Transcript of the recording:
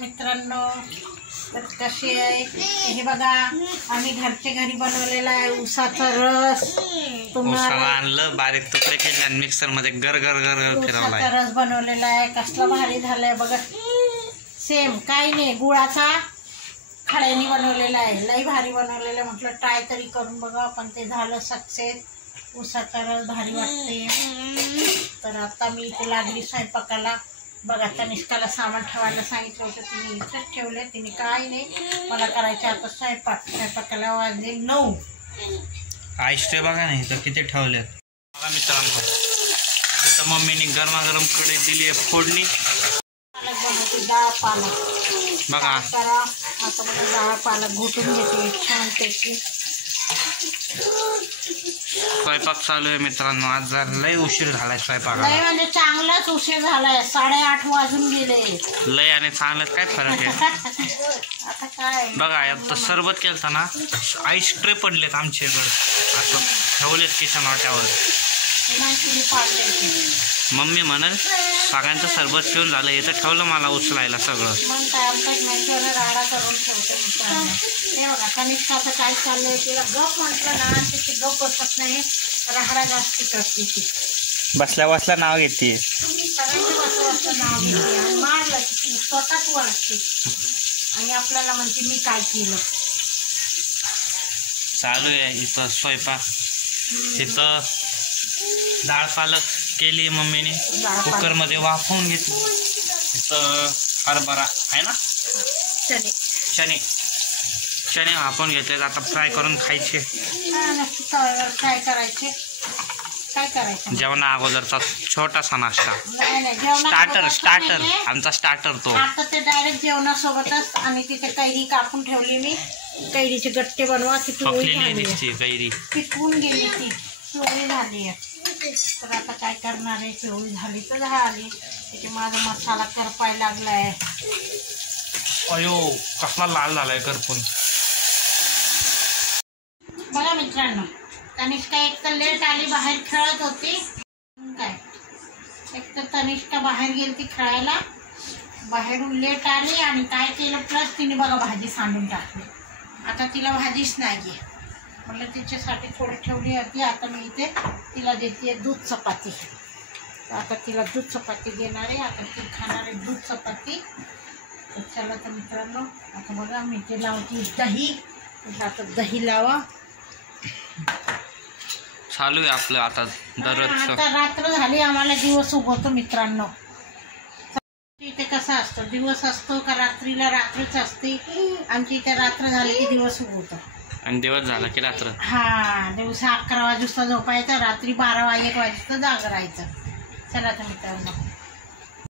मित्रांनो, तर कसे आहे हे बघा. आम्ही घरच्या घरी बनवलेला आहे उसाचा रस. तुम्हाला आणलं, बारीक तुकडे केले आणि मिक्सर मध्ये गर गर गर फिरवला. उसाचा रस बनवलेला आहे. कसला भारी झालाय बघा. सेम काही नाही, गुळाचा खड्याने बनवलेला आहे. लई भारी बनवलेला. म्हटलं ट्राय तरी करून बघा, पण ते झालं सक्सेस. उसाचा रस भारी वाटते. तर आता मी इथे लागली स्वयंपाकाला. बघा, तनिष्काला सामान ठेवायला सांगितलं होतं, तिने इथंच ठेवले. तिने काय नाही, मला करायचं आता स्वयंपाक. स्वयंपाकाला वाजले 9. आईस्टे बघा नाही तर किती ठेवले बघा मित्रांनो. तर मम्मीने गरमागरम कढईत दिली आहे फोडणी. पालक बनवते, डाळ पालक बघा. करा आता. मला डाळ पालक घोटून घेते छानपैकी. स्वयंपाक चालू आहे मित्रांनो. आज जरा लय उशीर झालाय स्वयंपाकाला. लय म्हणजे चांगलाच उशीर झालाय. 8:30 वाजून गेले. लय आणि चांगल्यात काय फरक आहे. आता काय बघा, आता सरबत केलं ना, आईस ट्रे पडलेत आमचे असं ठेवलेत किचन वाट्यावर. मम्मी म्हणल सगळ्यांचं सरबत पिऊन झालं, हे तर ठेवलं मला उचलायला सगळं. मग काय आमच्या राडा करून ठेवतो. हे बघा, कनिष्काचं काय चाललंय, तिला गप म्हटलं ना तिची गप बसत नाही. राहडा जास्ती करते ती. बसल्या बसल्या नाव घेते. सगळ्यांच्या बसल्या बसल्या नाव घेते आणि मारलं की ती स्वतःच वळते आणि आपल्याला म्हणते मी काय केलं. चालू आहे इथं स्वयंपाक. इथं डाळ पालक केली मम्मीने, कुकरमध्ये वाफवून घेतली. इथं हरभरा आहे ना, चणे चणे चणे वाफवून घेतले. आता फ्राय करून खायचे. काय करायचे, काय करायचं. जेवणा अगोदरचा छोटासा नाश्ता. नाही स्टार्टर आमचा स्टार्टर तो. आता ते डायरेक्ट जेवणासोबतच. आणि तिथे कैरी कापून ठेवली मी. कैरीचे गट्टे बनवा. ती पकलेली दिसते कैरी. पिकवून गेली, ती पिवळी झाली आहे. तर आता काय करणार आहे, पिवळी झाली तर झाली. त्याचे माझा मसाला करपायला लागलाय. अयो कसला लाल झालाय करपून. बघा मित्रांनो, तनिष्का एक तर लेट आली, बाहेर खेळत होती. काय एक तर तनिष्का बाहेर गेली ती खेळायला, बाहेरून लेट आली आणि काय केलं प्लस तिने बघा भाजी सांडून टाकली. आता तिला भाजीच नाही आहे. म्हटलं तिच्यासाठी थोडी ठेवली होती. आता मी इथे तिला देते दूध चपाती. आता तिला दूध चपाती देणार आहे. आता ती खाणार आहे दूध चपाती. तर चला तर मित्रांनो, आता बघा मी ते लावते दही. आता दही लावा. चालू आहे आपलं आता दररोज. आता रात्र झाली, आम्हाला दिवस उगवतो मित्रांनो. इथे कसा असतो, दिवस असतो का रात्रीला रात्रच असते. आमची इथे रात्र झाली की दिवस उगवतो आणि दिवस झाला की रात्र. हा, दिवसा 11 वाजता झोपायचं, रात्री 12-1 वाजता जाग राहायचं. चला तर मित्रांनो.